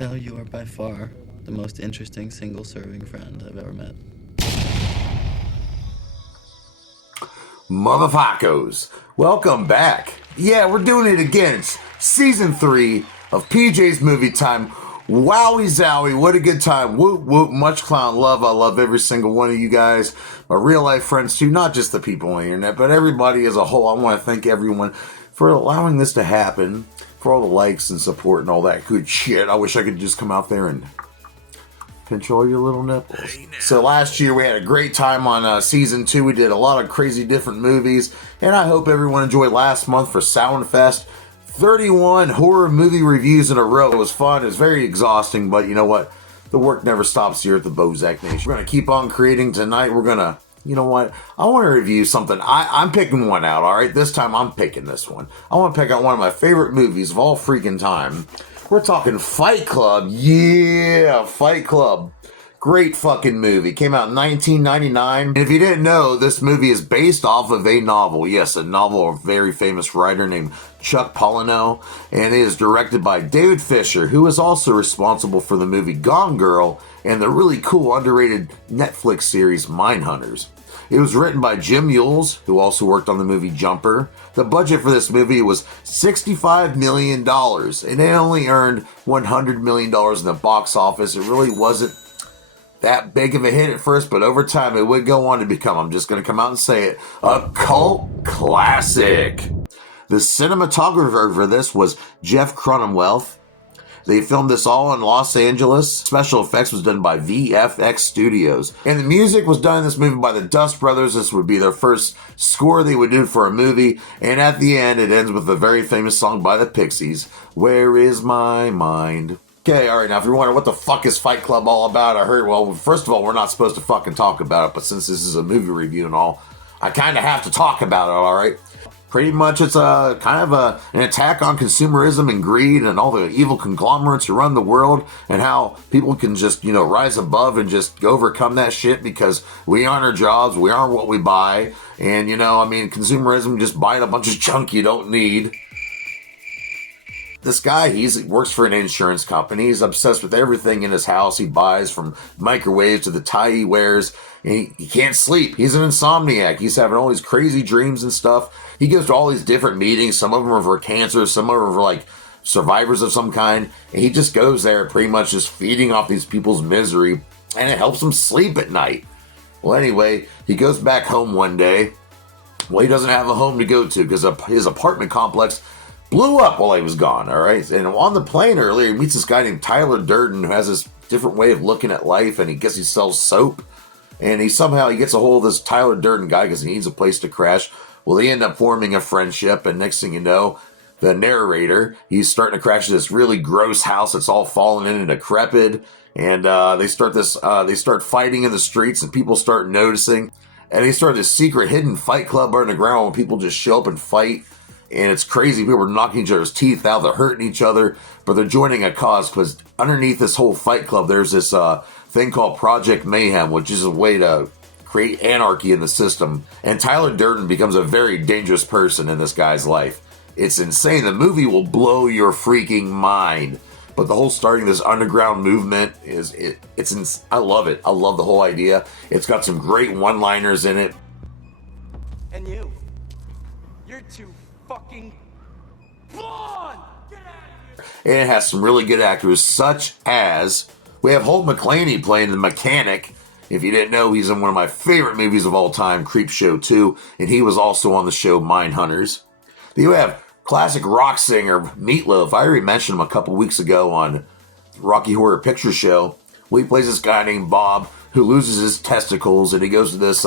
tell you are by far the most interesting single-serving friend I've ever met. Motherfuckers, welcome back. Yeah, we're doing it again. It's season 3 of PJ's Movie Time. Wowie zowie, what a good time. Whoop whoop, much clown love. I love every single one of you guys. My real life friends too, not just the people on the internet, but everybody as a whole. I want to thank everyone for allowing this to happen, for all the likes and support and all that good shit. I wish I could just come out there and pinch all your little nipples. So last year we had a great time on season 2. We did a lot of crazy different movies, and I hope everyone enjoyed last month for Soundfest. 31 horror movie reviews in a row. It was fun. It was very exhausting, but you know what? The work never stops here at the Bozak Nation. We're going to keep on creating tonight. We're going to, you know what? I want to review something. I'm picking one out, all right? This time I'm picking this one. I want to pick out one of my favorite movies of all freaking time. We're talking Fight Club. Yeah, Fight Club. Great fucking movie. Came out in 1999. And if you didn't know, this movie is based off of a novel. Yes, a novel of a very famous writer named Chuck Palahniuk. And it is directed by David Fincher, who is also responsible for the movie Gone Girl and the really cool, underrated Netflix series Mindhunters. It was written by Jim Mules, who also worked on the movie Jumper. The budget for this movie was $65 million, and it only earned $100 million in the box office. It really wasn't that big of a hit at first, but over time it would go on to become, I'm just going to come out and say it, a cult classic. The cinematographer for this was Jeff Cronenweth. They filmed this all in Los Angeles. Special effects was done by VFX Studios. And the music was done in this movie by the Dust Brothers. This would be their first score they would do for a movie. And at the end, it ends with a very famous song by the Pixies, Where Is My Mind? Okay, alright, now if you're wondering what the fuck is Fight Club all about, I heard, well, first of all, we're not supposed to fucking talk about it, but since this is a movie review and all, I kind of have to talk about it, alright? Pretty much it's a kind of an attack on consumerism and greed and all the evil conglomerates who run the world and how people can just, you know, rise above and just overcome that shit because we aren't our jobs, we aren't what we buy, and, you know, I mean, consumerism, just buying a bunch of junk you don't need. This guy, he works for an insurance company. He's obsessed with everything in his house he buys, from microwaves to the tie he wears. And he can't sleep. He's an insomniac. He's having all these crazy dreams and stuff. He goes to all these different meetings. Some of them are for cancer. Some of them are for, like, survivors of some kind. And he just goes there pretty much just feeding off these people's misery. And it helps him sleep at night. Well, anyway, he goes back home one day. Well, he doesn't have a home to go to because his apartment complex blew up while he was gone, all right? And on the plane earlier, he meets this guy named Tyler Durden who has this different way of looking at life, and he guess he sells soap. And he gets a hold of this Tyler Durden guy because he needs a place to crash. Well, they end up forming a friendship, and next thing you know, the narrator, he's starting to crash this really gross house that's all fallen in and decrepit. And they start fighting in the streets, and people start noticing. And they start this secret hidden fight club underground where people just show up and fight. And it's crazy. People are knocking each other's teeth out. They're hurting each other. But they're joining a cause because underneath this whole fight club, there's this thing called Project Mayhem, which is a way to create anarchy in the system. And Tyler Durden becomes a very dangerous person in this guy's life. It's insane. The movie will blow your freaking mind. But the whole starting this underground movement I love it. I love the whole idea. It's got some great one-liners in it. And you're too fucking blonde! Get out of here! And it has some really good actors, such as we have Holt McClaney playing the mechanic. If you didn't know, he's in one of my favorite movies of all time, Creepshow 2, and he was also on the show Mindhunters. Then you have classic rock singer Meatloaf. I already mentioned him a couple weeks ago on Rocky Horror Picture Show. Well, he plays this guy named Bob who loses his testicles, and he goes to this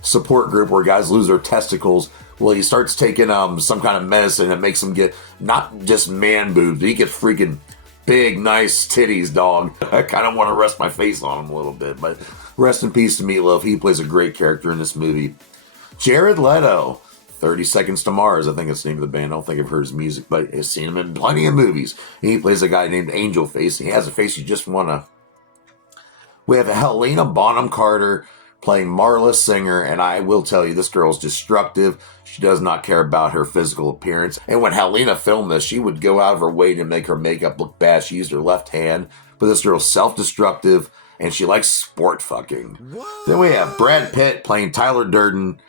support group where guys lose their testicles. Well, he starts taking some kind of medicine that makes him get not just man boobs, he gets freaking big, nice titties, dog. I kind of want to rest my face on him a little bit, but rest in peace to Meatloaf. He plays a great character in this movie. Jared Leto, 30 Seconds to Mars, I think it's the name of the band. I don't think I've heard his music, but I've seen him in plenty of movies. And he plays a guy named Angel Face. He has a face you just want to... We have Helena Bonham Carter playing Marla Singer, and I will tell you, this girl is destructive. She does not care about her physical appearance. And when Helena filmed this, she would go out of her way to make her makeup look bad. She used her left hand, but this girl's self-destructive, and she likes sport fucking. What? Then we have Brad Pitt playing Tyler Durden,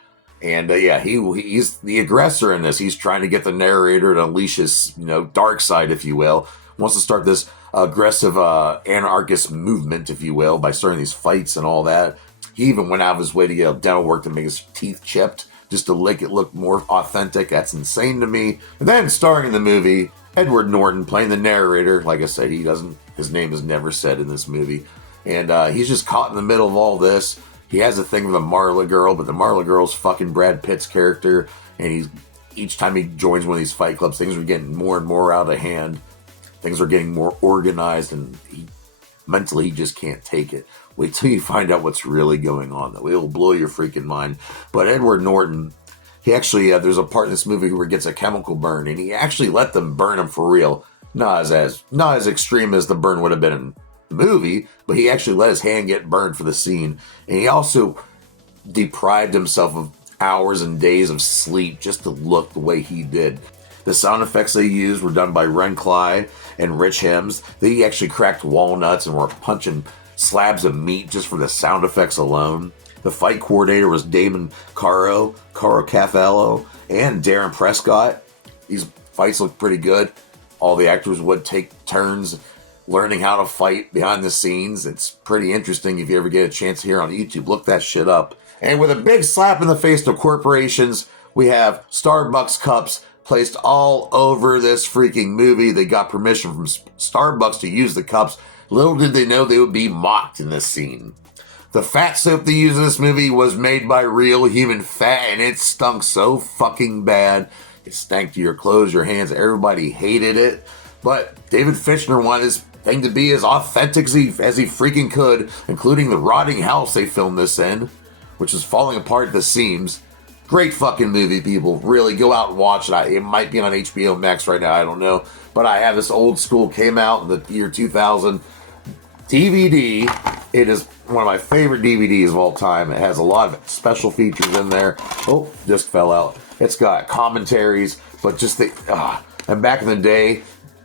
and he's the aggressor in this. He's trying to get the narrator to unleash his, dark side, if you will. Wants to start this aggressive anarchist movement, if you will, by starting these fights and all that. He even went out of his way to get dental work to make his teeth chipped, just to make it look more authentic. That's insane to me. And then starring in the movie, Edward Norton playing the narrator. Like I said, his name is never said in this movie. And he's just caught in the middle of all this. He has a thing with a Marla girl, but the Marla girl's fucking Brad Pitt's character. And each time he joins one of these fight clubs, things are getting more and more out of hand. Things are getting more organized, and mentally he just can't take it. Wait till you find out what's really going on, though. It will blow your freaking mind. But Edward Norton, he actually, there's a part in this movie where he gets a chemical burn, and he actually let them burn him for real. Not as extreme as the burn would have been in the movie, but he actually let his hand get burned for the scene. And he also deprived himself of hours and days of sleep just to look the way he did. The sound effects they used were done by Ren Cly and Rich Hims. They actually cracked walnuts and were punching slabs of meat just for the sound effects alone. The fight coordinator was Damon Caro Cafello, and Darren Prescott. These fights look pretty good. All the actors would take turns learning how to fight behind the scenes. It's pretty interesting if you ever get a chance here on YouTube. Look that shit up. And with a big slap in the face to corporations, we have Starbucks cups placed all over this freaking movie. They got permission from Starbucks to use the cups. Little did they know they would be mocked in this scene. The fat soap they used in this movie was made by real human fat, and it stunk so fucking bad. It stank to your clothes, your hands. Everybody hated it. But David Fincher wanted this thing to be as authentic as he freaking could, including the rotting house they filmed this in, which is falling apart at the seams. Great fucking movie, people. Really, go out and watch it. It might be on HBO Max right now. I don't know. But I have this old school, came out in the year 2000 DVD. It is one of my favorite DVDs of all time. It has a lot of special features in there. Oh, just fell out. It's got commentaries, but just and back in the day,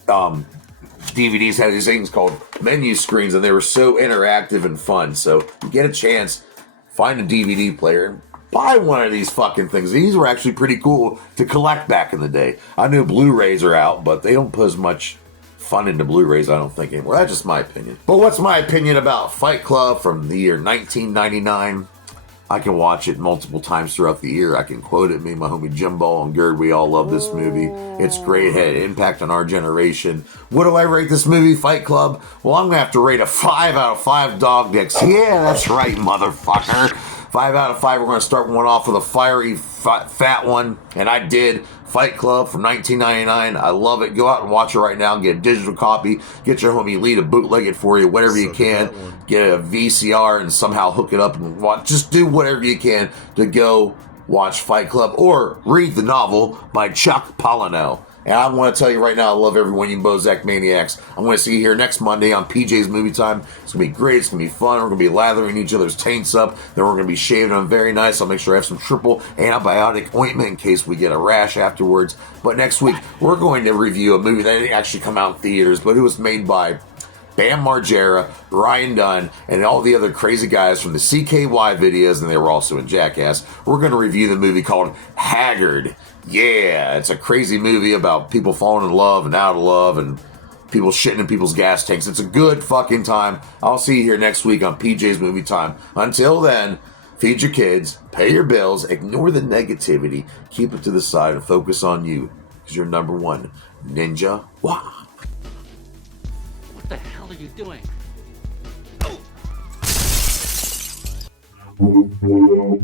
DVDs had these things called menu screens, and they were so interactive and fun. So if you get a chance, find a DVD player and buy one of these fucking things. These were actually pretty cool to collect back in the day. I know Blu-rays are out, but they don't put as much fun into Blu-rays, I don't think, anymore. That's just my opinion. But what's my opinion about Fight Club from the year 1999? I can watch it multiple times throughout the year. I can quote it. Me and my homie Jimbo and Gerd, we all love this movie. It's great. It had an impact on our generation. What do I rate this movie, Fight Club? Well, I'm going to have to rate a 5 out of 5 dog dicks. Yeah, that's right, motherfucker. 5 out of 5. We're going to start one off with a fiery, fat one. And I did. Fight Club from 1999. I love it. Go out and watch it right now and get a digital copy. Get your homie Lee to bootleg it for you, whatever you can. Get a VCR and somehow hook it up and watch. Just do whatever you can to go watch Fight Club or read the novel by Chuck Palahniuk. And I want to tell you right now, I love every one of you Bozak Maniacs. I'm going to see you here next Monday on PJ's Movie Time. It's going to be great. It's going to be fun. We're going to be lathering each other's taints up. Then we're going to be shaving them very nice. I'll make sure I have some triple antibiotic ointment in case we get a rash afterwards. But next week, we're going to review a movie that didn't actually come out in theaters, but it was made by Bam Margera, Ryan Dunn, and all the other crazy guys from the CKY videos, and they were also in Jackass. We're going to review the movie called Haggard. Yeah, it's a crazy movie about people falling in love and out of love and people shitting in people's gas tanks. It's a good fucking time. I'll see you here next week on PJ's Movie Time. Until then, feed your kids, pay your bills, ignore the negativity, keep it to the side, and focus on you. Because you're number one. Ninja. Wah. What the hell are you doing? Oh!